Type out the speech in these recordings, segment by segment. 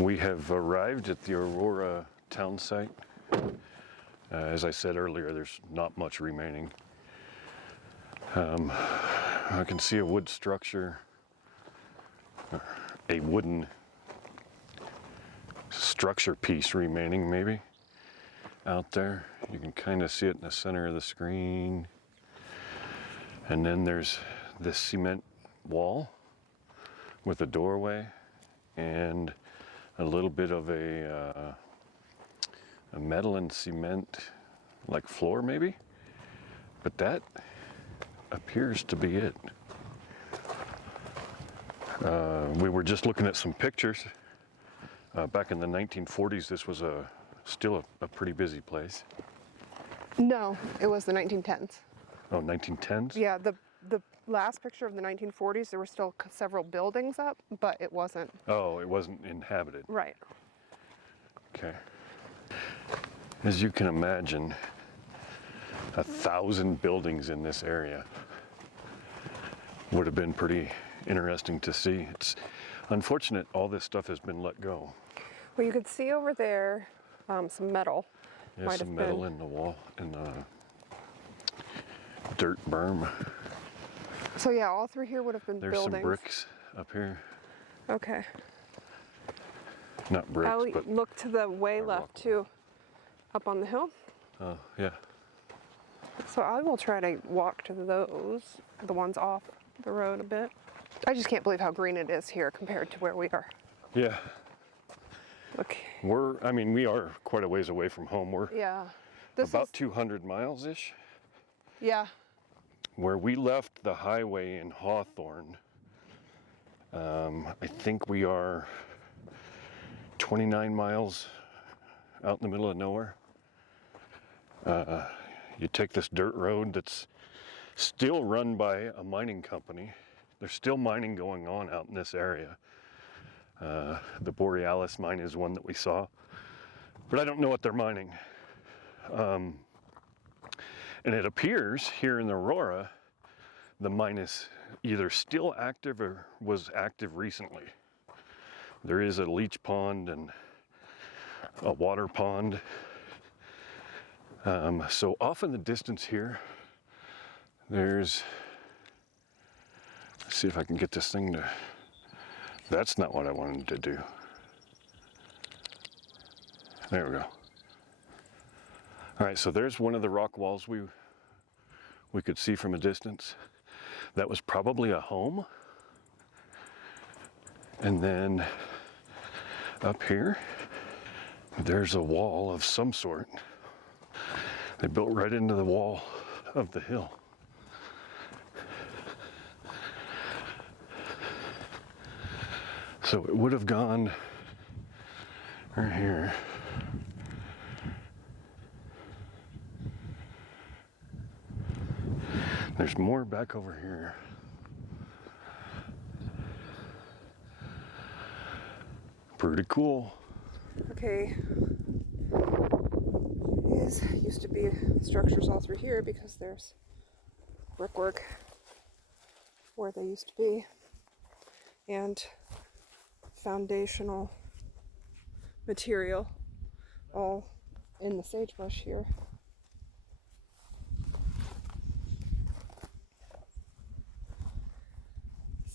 We have arrived at the Aurora townsite. As I said earlier, there's not much remaining. I can see a wood structure, a wooden structure piece remaining maybe out there. You can kind of see it in the center of the screen. And then there's this cement wall with a doorway and a little bit of a metal and cement like floor maybe, but that appears to be it. We were just looking at some pictures. Back in the 1940s, this was still a pretty busy place. No, it was the 1910s. Oh, 1910s? Yeah, the last picture of the 1940s, there were still several buildings up, but it wasn't. Oh, it wasn't inhabited. Right. Okay. As you can imagine, 1,000 buildings in this area would have been pretty interesting to see. It's unfortunate all this stuff has been let go. Well, you could see over there some metal. Yeah, some metal in the wall, in the dirt berm. So yeah, all through here would have been There's buildings. some bricks up here. Okay. Not bricks, I'll but look to the way left too, up on the hill. oh, yeah. So I will try to walk to those, the ones off the road a bit. I just can't believe how green it is here compared to where we are. Yeah. Look. We are quite a ways away from home. We're about 200 miles-ish. Yeah. Where we left the highway in Hawthorne, I think we are 29 miles out in the middle of nowhere. You take this dirt road that's still run by a mining company. There's still mining going on out in this area. The Borealis mine is one that we saw, but I don't know what they're mining. And it appears here in Aurora, the mine is either still active or was active recently. There is a leach pond and a water pond. So off in the distance here, let's see if I can get this thing to, that's not what I wanted to do. There we go. All right, so there's one of the rock walls we could see from a distance. That was probably a home. And then up here, there's a wall of some sort. They built right into the wall of the hill. So it would have gone right here. There's more back over here. Pretty cool. Okay. These used to be structures all through here because there's brickwork where they used to be, and foundational material all in the sagebrush here.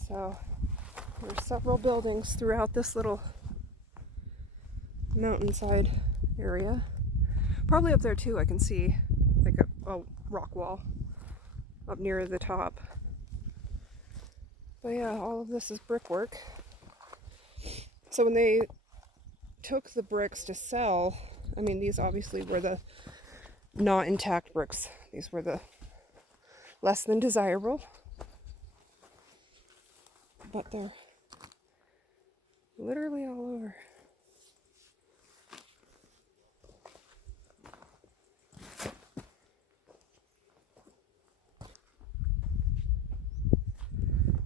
So there's several buildings throughout this little mountainside area. Probably up there too I can see like a rock wall up near the top. But yeah, all of this is brickwork. So when they took the bricks to sell, these obviously were the not intact bricks. These were the less than desirable. But they're literally all over.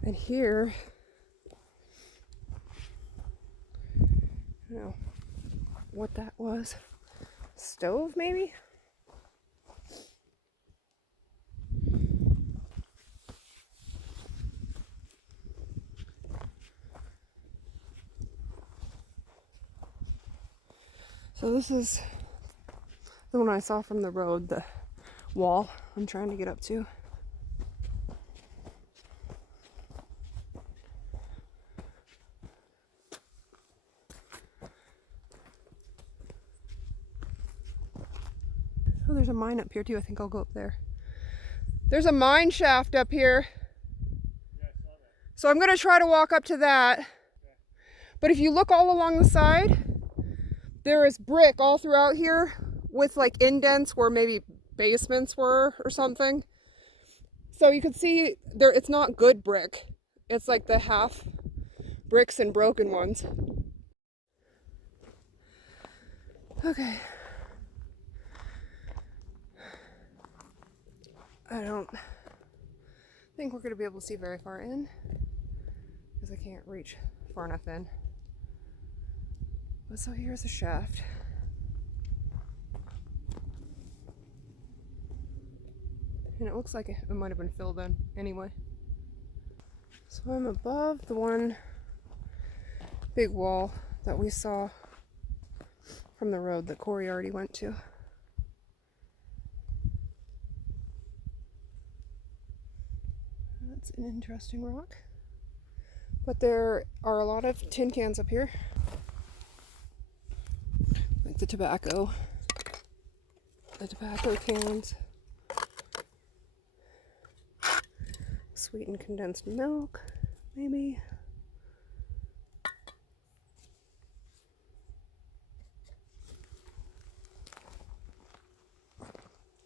And here, I don't know what that was. Stove, maybe? So this is the one I saw from the road, the wall I'm trying to get up to. Oh, there's a mine up here too. I think I'll go up there. There's a mine shaft up here. Yeah, I saw that. So I'm going to try to walk up to that. But if you look all along the side, there is brick all throughout here with like indents where maybe basements were or something. So you can see there, it's not good brick. It's like the half bricks and broken ones. Okay. I don't think we're going to be able to see very far in because I can't reach far enough in. But so here's the shaft. And it looks like it might have been filled in anyway. So I'm above the one big wall that we saw from the road that Corey already went to. That's an interesting rock. But there are a lot of tin cans up here. Like the tobacco cans. Sweetened condensed milk, maybe.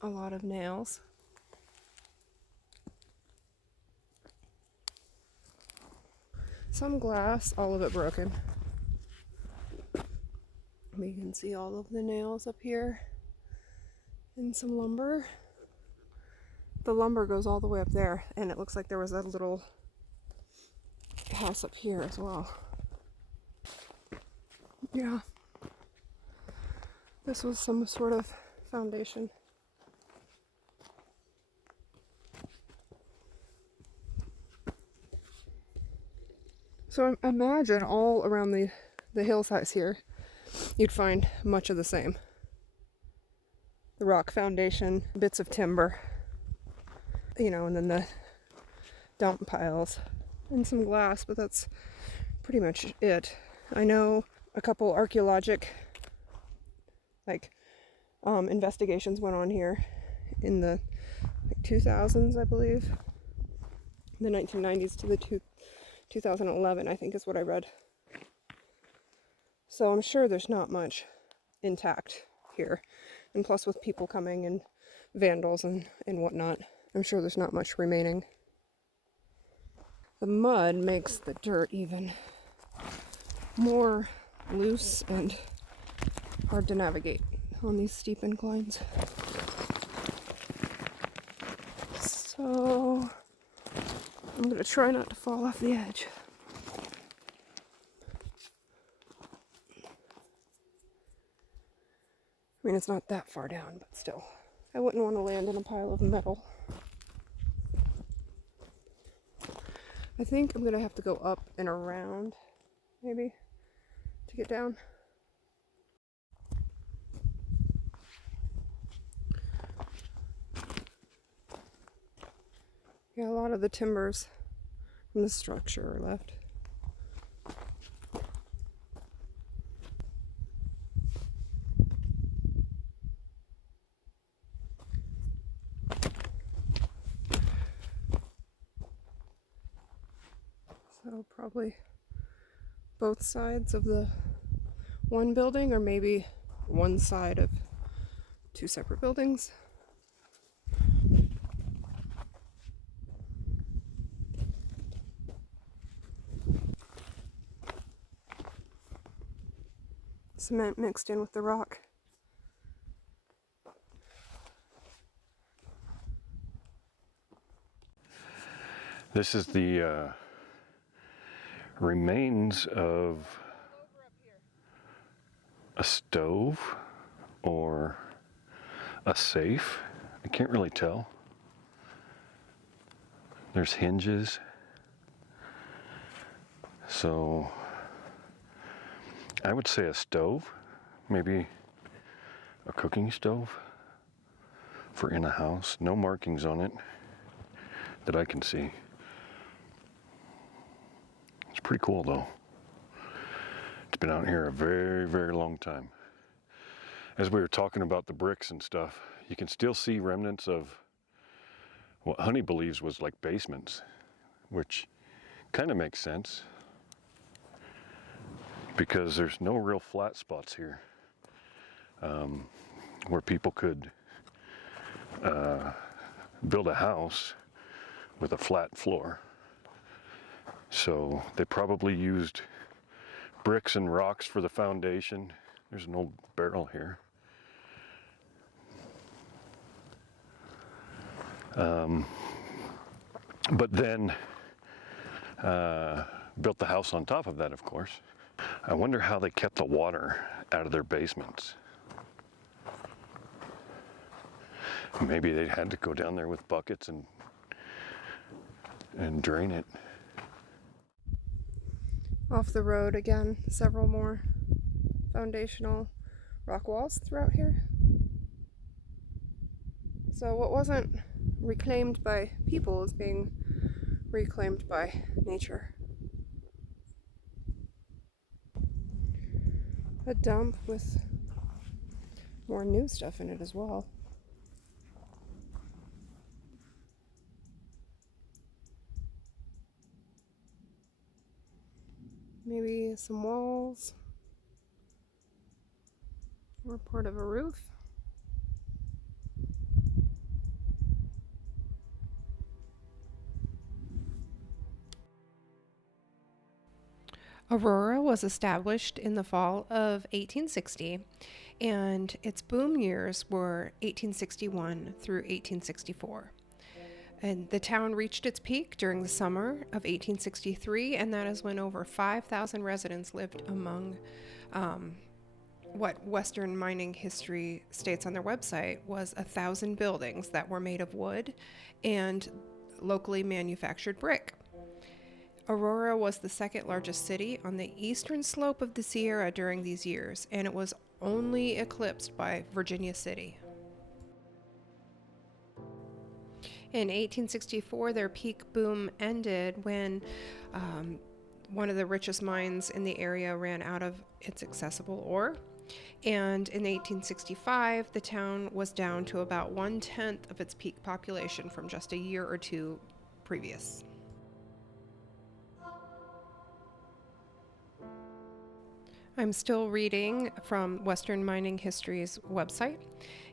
A lot of nails. Some glass, all of it broken. We can see all of the nails up here. And some lumber. The lumber goes all the way up there, and it looks like there was a little house up here as well. Yeah. This was some sort of foundation. So imagine all around the hillsides here, you'd find much of the same. The rock foundation, bits of timber, you know, and then the dump piles and some glass, but that's pretty much it. I know a couple archaeologic investigations went on here in the 2000s, I believe. The 1990s to the 2011, I think is what I read. So I'm sure there's not much intact here. And plus with people coming and vandals and whatnot, I'm sure there's not much remaining. The mud makes the dirt even more loose and hard to navigate on these steep inclines. So I'm going to try not to fall off the edge. I mean, it's not that far down, but still. I wouldn't want to land in a pile of metal. I think I'm going to have to go up and around, maybe, to get down. Yeah, a lot of the timbers from the structure are left. So probably both sides of the one building, or maybe one side of two separate buildings. Cement mixed in with the rock. This is the remains of a stove or a safe. I can't really tell. There's hinges. So I would say a stove, maybe A cooking stove for in a house. No markings on it that I can see. It's pretty cool though. It's been out here a very, very long time. As we were talking about the bricks and stuff, you can still see remnants of what Honey believes was like basements, which kind of makes sense because there's no real flat spots here where people could build a house with a flat floor. So they probably used bricks and rocks for the foundation. There's an old barrel here. But then built the house on top of that, of course. I wonder how they kept the water out of their basements. Maybe they had to go down there with buckets and drain it. Off the road again, several more foundational rock walls throughout here. So what wasn't reclaimed by people is being reclaimed by nature. A dump with more new stuff in it as well. Maybe some walls or part of a roof. Aurora was established in the fall of 1860, and its boom years were 1861 through 1864. And the town reached its peak during the summer of 1863, and that is when over 5,000 residents lived among what Western mining history states on their website was 1,000 buildings that were made of wood and locally manufactured brick. Aurora was the second largest city on the eastern slope of the Sierra during these years, and it was only eclipsed by Virginia City. In 1864, their peak boom ended when one of the richest mines in the area ran out of its accessible ore. And in 1865, the town was down to about 1/10 of its peak population from just a year or two previous. I'm still reading from Western Mining History's website,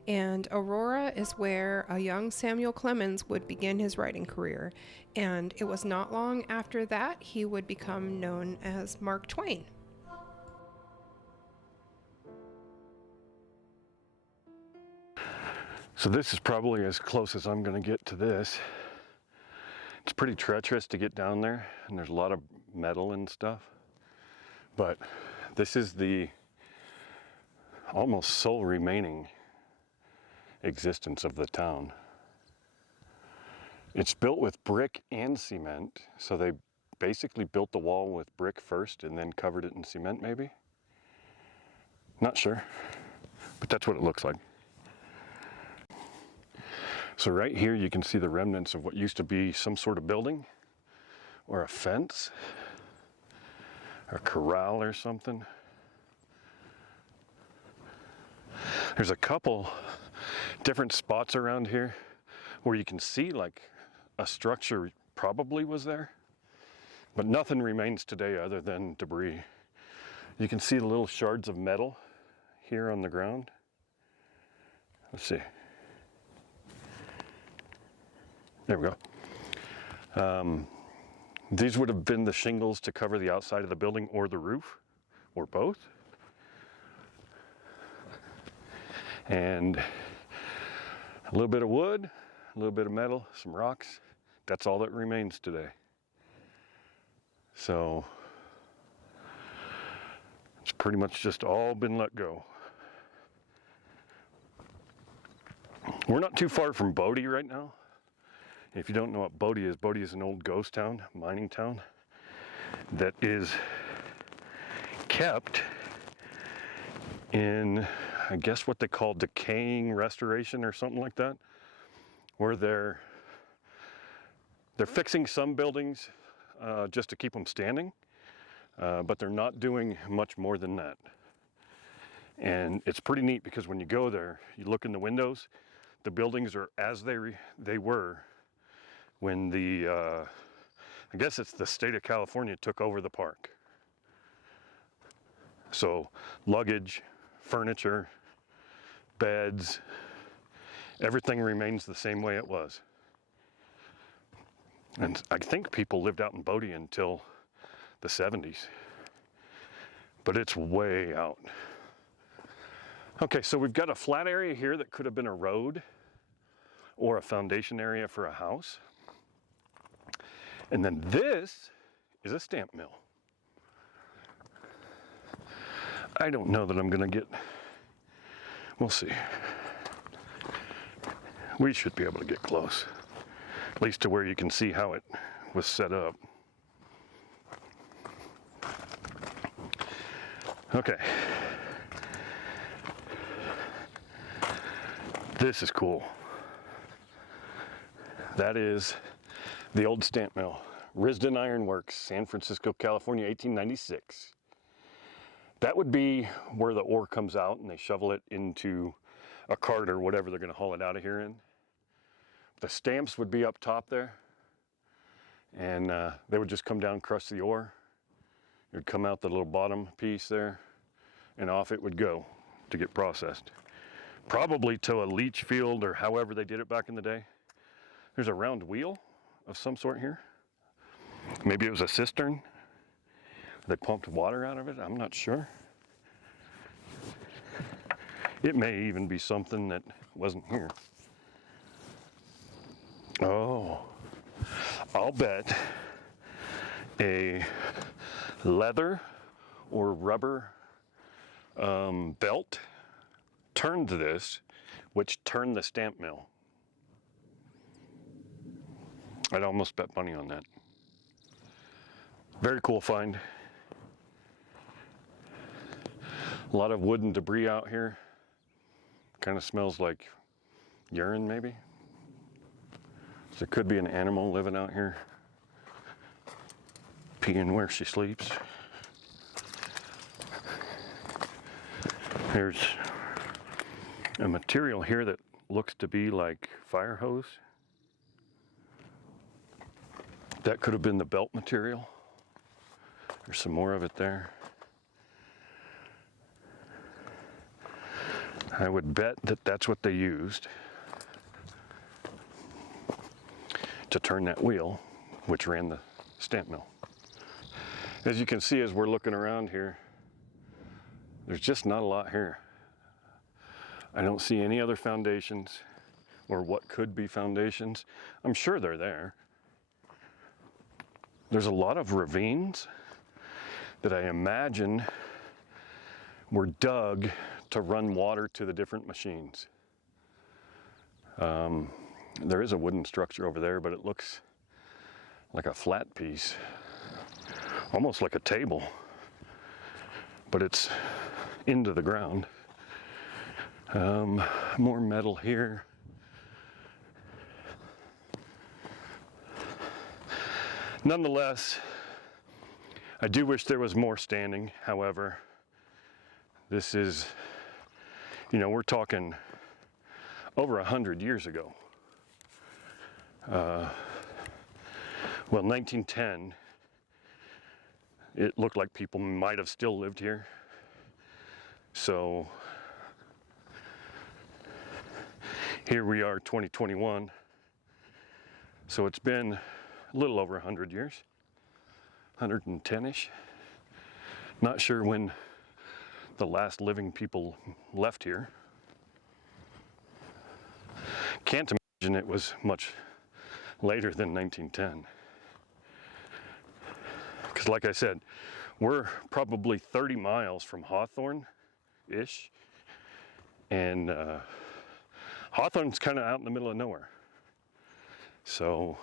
and Aurora is where a young Samuel Clemens would begin his writing career, and it was not long after that he would become known as Mark Twain. So this is probably as close as I'm going to get to this. It's pretty treacherous to get down there, and there's a lot of metal and stuff, but this is the almost sole remaining existence of the town. It's built with brick and cement, so they basically built the wall with brick first and then covered it in cement, maybe? Not sure, but that's what it looks like. So right here you can see the remnants of what used to be some sort of building or a fence or a corral or something. There's a couple different spots around here where you can see like a structure probably was there, but nothing remains today other than debris. You can see the little shards of metal here on the ground. Let's see. There we go. These would have been the shingles to cover the outside of the building or the roof, or both. And a little bit of wood, a little bit of metal, some rocks. That's all that remains today. So it's pretty much just all been let go. We're not too far from Bodie right now. If you don't know what Bodie is an old ghost town, mining town, that is kept in I guess what they call decaying restoration or something like that, where they're fixing some buildings just to keep them standing, but they're not doing much more than that. And it's pretty neat because when you go there, you look in the windows, the buildings are as they were when I guess it's the state of California took over the park. So luggage, furniture, beds, everything remains the same way it was. And I think people lived out in Bodie until the 70s, but it's way out. Okay, so we've got a flat area here that could have been a road or a foundation area for a house. And then this is a stamp mill. I don't know that I'm gonna get, we'll see. We should be able to get close, at least to where you can see how it was set up. Okay. This is cool. That is the old stamp mill, Risden Iron Works, San Francisco, California, 1896. That would be where the ore comes out and they shovel it into a cart or whatever they're going to haul it out of here in. The stamps would be up top there, and they would just come down, crush the ore. It would come out the little bottom piece there, and off it would go to get processed. Probably to a leach field or however they did it back in the day. There's a round wheel of some sort here. Maybe it was a cistern. They pumped water out of it, I'm not sure. It may even be something that wasn't here. Oh, I'll bet a leather or rubber belt turned this, which turned the stamp mill. I'd almost bet money on that. Very cool find. A lot of wood and debris out here. Kind of smells like urine maybe. So there could be an animal living out here, peeing where she sleeps. There's a material here that looks to be like fire hose. That could have been the belt material. There's some more of it there. I would bet that that's what they used to turn that wheel, which ran the stamp mill. As you can see, as we're looking around here, there's just not a lot here. I don't see any other foundations or what could be foundations. I'm sure they're there. There's a lot of ravines that I imagine were dug to run water to the different machines. There is a wooden structure over there, but it looks like a flat piece, almost like a table, but it's into the ground. More metal here. Nonetheless, I do wish there was more standing. However, this is, you know, we're talking over 100 years ago. Well, 1910, it looked like people might have still lived here. So here we are, 2021. So it's been a little over 100 years, 110-ish. Not sure when the last living people left here. Can't imagine it was much later than 1910. Because like I said, we're probably 30 miles from Hawthorne-ish. And Hawthorne's kind of out in the middle of nowhere. So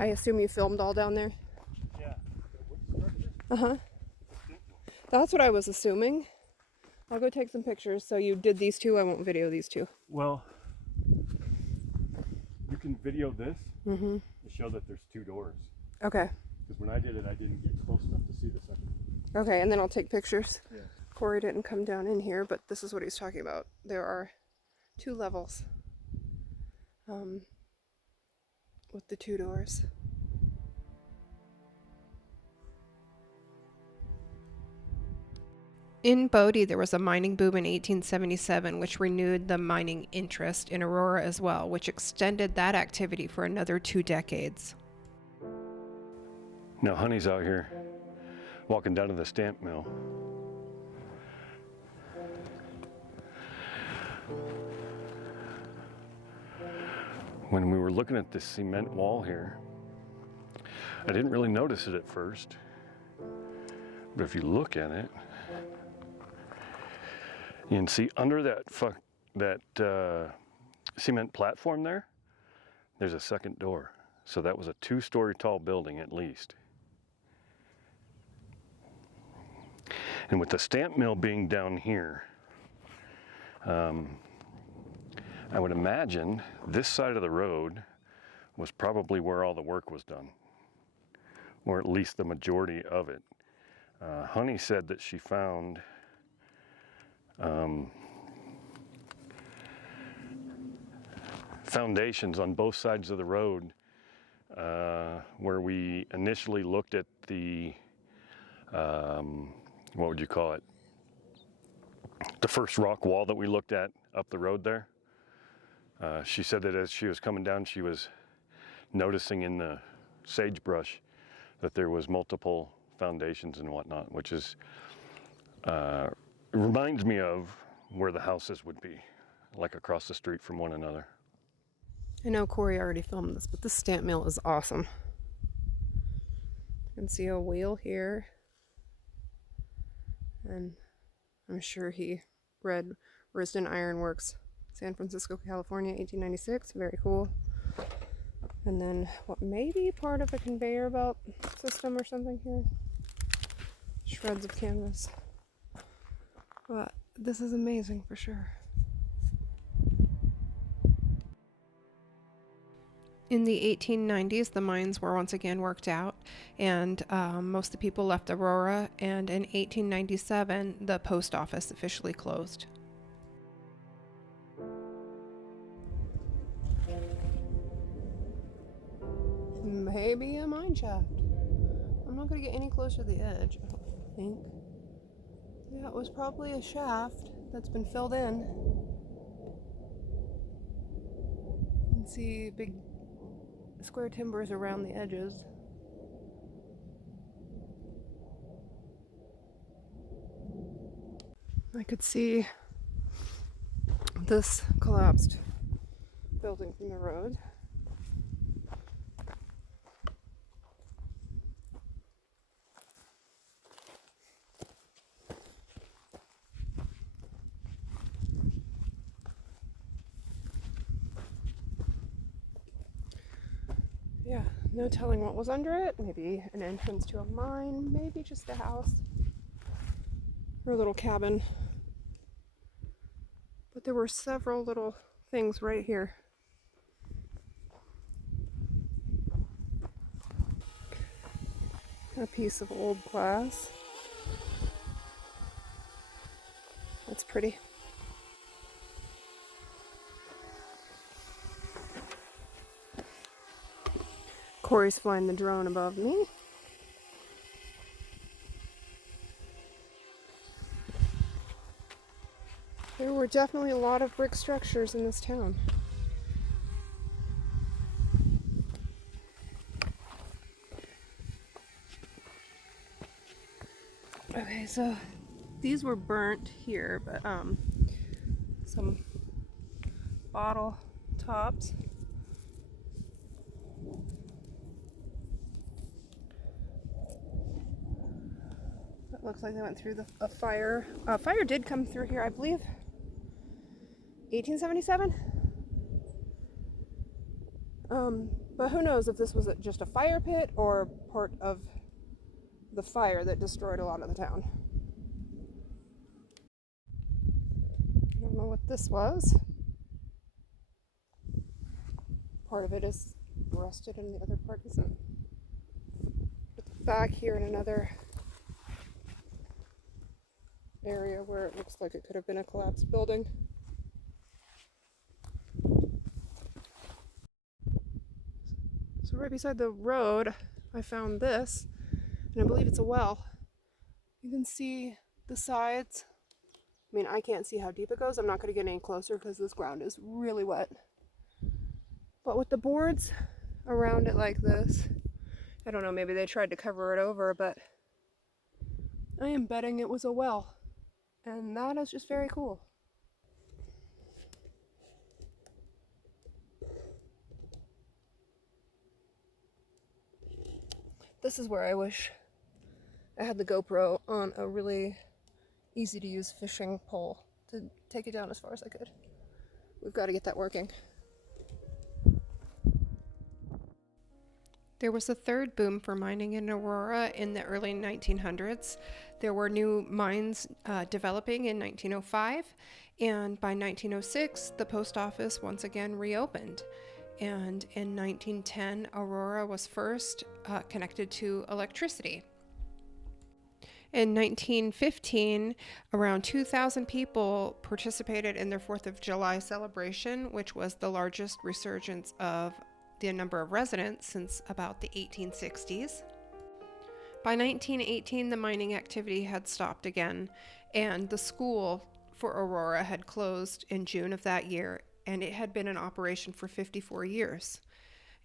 I assume you filmed all down there? Yeah. The wood structure? Uh-huh. That's what I was assuming. I'll go take some pictures. So you did these two, I won't video these two. Well, you can video this Mm-hmm. to show that there's 2 doors. Okay. Because when I did it, I didn't get close enough to see the second. Okay, and then I'll take pictures. Yeah. Corey didn't come down in here, but this is what he's talking about. There are 2 levels with the 2 doors. In Bodie, there was a mining boom in 1877, which renewed the mining interest in Aurora as well, which extended that activity for another 2 decades. Now, Honey's out here walking down to the stamp mill. When we were looking at this cement wall here, I didn't really notice it at first. But if you look at it, you can see under that cement platform there's a second door. So that was a 2-story tall building at least. And with the stamp mill being down here, I would imagine this side of the road was probably where all the work was done, or at least the majority of it. Honey said that she found foundations on both sides of the road where we initially looked at the, what would you call it? The first rock wall that we looked at up the road there. She said that as she was coming down, she was noticing in the sagebrush that there was multiple foundations and whatnot, which is, reminds me of where the houses would be, like across the street from one another. I know Corey already filmed this, but this stamp mill is awesome. You can see a wheel here. And I'm sure he read Razed Iron Works, San Francisco, California, 1896. Very cool. And then what may be part of a conveyor belt system or something here. Shreds of canvas. But this is amazing for sure. In the 1890s, the mines were once again worked out, and most of the people left Aurora, and in 1897, the post office officially closed. Maybe a mine shaft. I'm not going to get any closer to the edge, I don't think. Yeah, it was probably a shaft that's been filled in. You can see big square timbers around the edges. I could see this collapsed building from the road. Yeah, no telling what was under it. Maybe an entrance to a mine, maybe just a house or a little cabin. But there were several little things right here. A piece of old glass. That's pretty. Corey's flying the drone above me. There were definitely a lot of brick structures in this town. Okay, so these were burnt here, but some bottle tops. It looks like they went through a fire. A fire did come through here, I believe. 1877. But who knows if this was just a fire pit or part of the fire that destroyed a lot of the town. I don't know what this was. Part of it is rusted and the other part isn't. Back here in another area where it looks like it could have been a collapsed building. So right beside the road, I found this, and I believe it's a well. You can see the sides. I mean, I can't see how deep it goes. I'm not going to get any closer because this ground is really wet. But with the boards around it like this, I don't know, maybe they tried to cover it over, but I am betting it was a well. And that is just very cool. This is where I wish I had the GoPro on a really easy to use fishing pole to take it down as far as I could. We've got to get that working. There was a third boom for mining in Aurora in the early 1900s. There were new mines developing in 1905, and by 1906, the post office once again reopened. And in 1910, Aurora was first connected to electricity. In 1915, around 2,000 people participated in their 4th of July celebration, which was the largest resurgence of the number of residents since about the 1860s. By 1918, the mining activity had stopped again, and the school for Aurora had closed in June of that year, and it had been in operation for 54 years.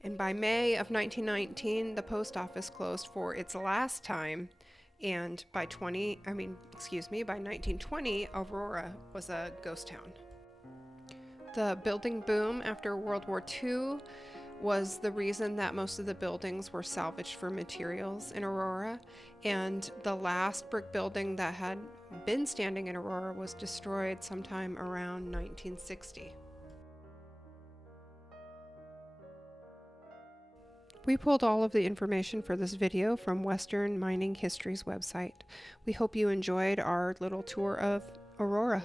And by May of 1919, the post office closed for its last time, and by 1920, Aurora was a ghost town. The building boom after World War II was the reason that most of the buildings were salvaged for materials in Aurora, and the last brick building that had been standing in Aurora was destroyed sometime around 1960. We pulled all of the information for this video from Western Mining History's website. We hope you enjoyed our little tour of Aurora.